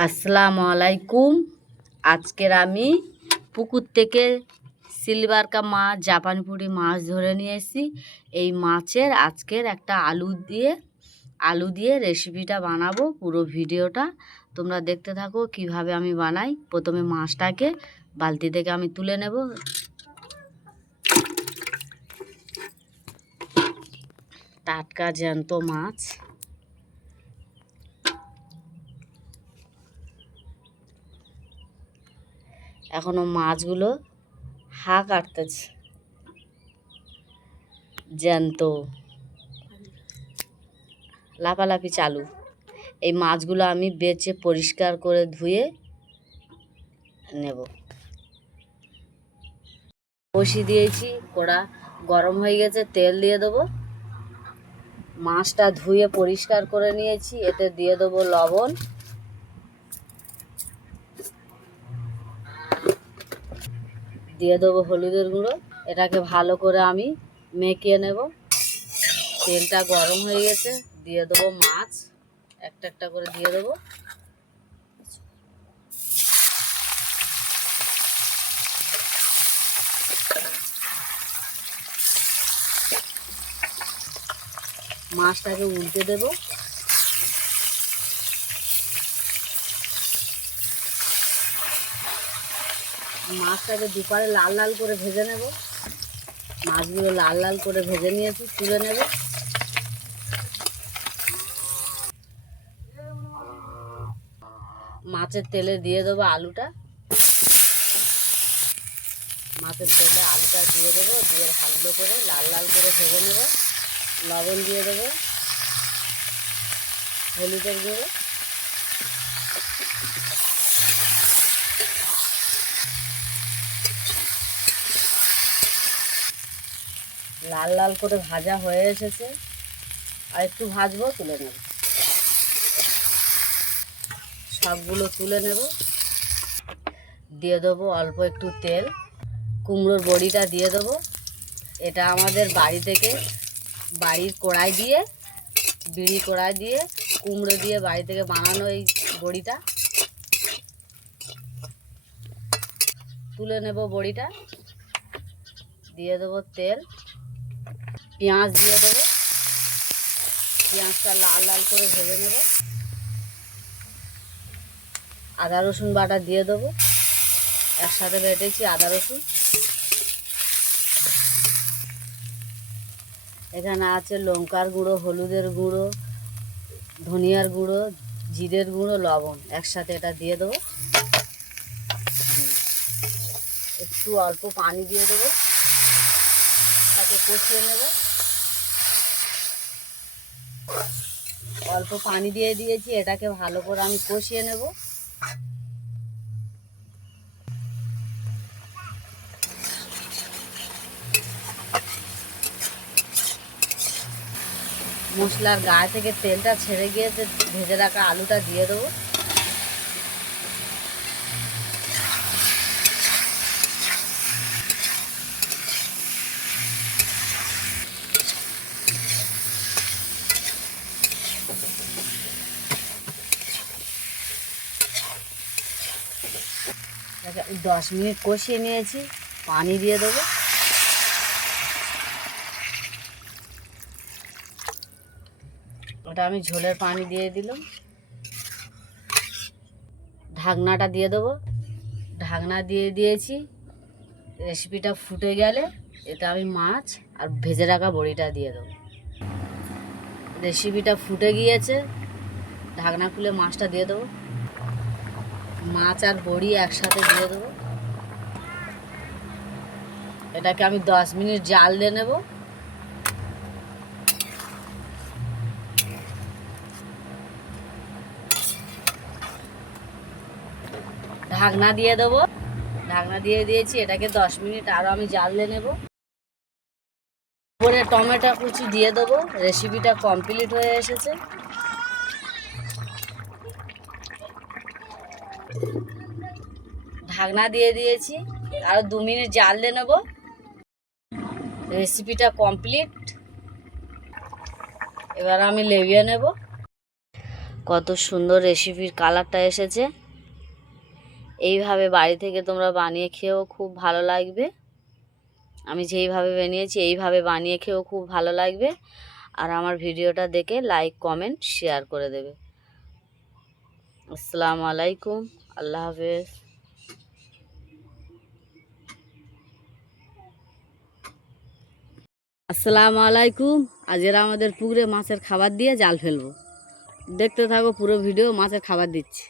আসসালামু আলাইকুম। আজকের আমি পুকুর থেকে সিলভার কাপ মাছ, জাপানি পুঁটি মাছ ধরে নিয়ে এসেছি। এই মাছের আজকের একটা আলু দিয়ে রেসিপিটা বানাবো। পুরো ভিডিওটা তোমরা দেখতে থাকো কিভাবে আমি বানাই। প্রথমে মাছটাকে বালতি থেকে আমি তুলে নেব। টাটকা জ্যান্ত মাছ। এখনো মাছগুলো হা কাটতেছে, জ্যান্ত লাফালাফি চালু। এই মাছগুলো আমি বেছে পরিষ্কার করে ধুয়ে নেব। বসিয়ে দিয়েছি, কড়া গরম হয়ে গেছে, তেল দিয়ে দেবো। মাছটা ধুয়ে পরিষ্কার করে নিয়েছি, এতে দিয়ে দেবো লবণ, দিয়ে দেবো হলুদের গুঁড়ো। এটাকে ভালো করে আমি মেখে নেব। তেলটা গরম হয়ে গেছে, দিয়ে দেবো মাছ, একটা একটা করে দিয়ে দেবো। মাছটাকে উল্টে দেব। মাছটাকে দুপারে লাল লাল করে ভেজে নেব। মাছগুলো লাল লাল করে ভেজে নিয়েছি, তুলে নেব। মাছের তেলে দিয়ে দেবো আলুটা। মাছের তেলে আলুটা দিয়ে দেবো, দিয়ে ভালো করে লাল লাল করে ভেজে নেব। লবণ দিয়ে দেবো, হলুদের গুঁড়ো, লাল লাল করে ভাজা হয়ে এসেছে, আর একটু ভাজবো, তুলে নেব। সবগুলো তুলে নেব। দিয়ে দেবো অল্প একটু তেল। কুমড়োর বড়িটা দিয়ে দেবো। এটা আমাদের বাড়ি থেকে, বাড়ির বিড়ি কড়াই দিয়ে কুমড়ো দিয়ে বাড়ি থেকে বানানো এই বড়িটা। তুলে নেব বড়িটা। দিয়ে দেবো তেল, পেঁয়াজ দিয়ে দেবো। পেঁয়াজটা লাল লাল করে ভেজে নেব। আদা রসুন বাটা দিয়ে দেবো, একসাথে বেটেছি আদা রসুন। এখানে আছে লঙ্কার গুঁড়ো, হলুদের গুঁড়ো, ধনিয়ার গুঁড়ো, জিরের গুঁড়ো, লবণ, একসাথে এটা দিয়ে দেবো। একটু অল্প পানি দিয়ে দেবো, তাকে কষিয়ে নেব। অল্প পানি দিয়ে দিয়েছি, এটাকে ভালো করে আমি কষিয়ে নেব। মশলার গায়ে থেকে তেলটা ছেড়ে গিয়েছে, ভেজে রাখা আলুটা দিয়ে দেবো। আচ্ছা, 10 মিনিট কষিয়ে নিয়েছি, পানি দিয়ে দেবো। ওটা আমি ঝোলের পানি দিয়ে দিলাম। ঢাকনাটা দিয়ে দেবো। ঢাকনা দিয়ে দিয়েছি। রেসিপিটা ফুটে গেলে এটা আমি মাছ আর ভেজে রাখা বড়িটা দিয়ে দেবো। রেসিপিটা ফুটে গিয়েছে, ঢাকনা খুলে মাছটা দিয়ে দেবো। মাছ আর বড়ি একসাথে দিয়ে দেবো। এটাকে আমি 10 মিনিট জাল দিয়ে নেব। ঢাকনা দিয়ে দেবো। ঢাকনা দিয়ে দিয়েছি, এটাকে 10 মিনিট আরও আমি জাল দিয়ে নেব। উপরে টমেটো কুচি দিয়ে দেবো। রেসিপিটা কমপ্লিট হয়ে এসেছে। ঢাকনা দিয়ে দিয়েছি, আরও 2 মিনিট জাল দিয়ে নেব। রেসিপিটা কমপ্লিট। এবার আমি লেবিয়ে নেব। কত সুন্দর রেসিপির কালারটা এসেছে। এইভাবে বাড়ি থেকে তোমরা বানিয়ে খেয়েও খুব ভালো লাগবে। আমি যেইভাবে বানিয়েছি এইভাবে বানিয়ে খেয়েও খুব ভালো লাগবে। আর আমার ভিডিওটা দেখে লাইক কমেন্ট শেয়ার করে দেবে। আসসালামু আলাইকুম, আল্লাহ হাফেজ। আসসালামু আলাইকুম। আজের আমাদের পুকুরে মাছের খাবার দিয়ে জাল ফেলবো। দেখতে থাকো পুরো ভিডিও, মাছের খাবার দিচ্ছি।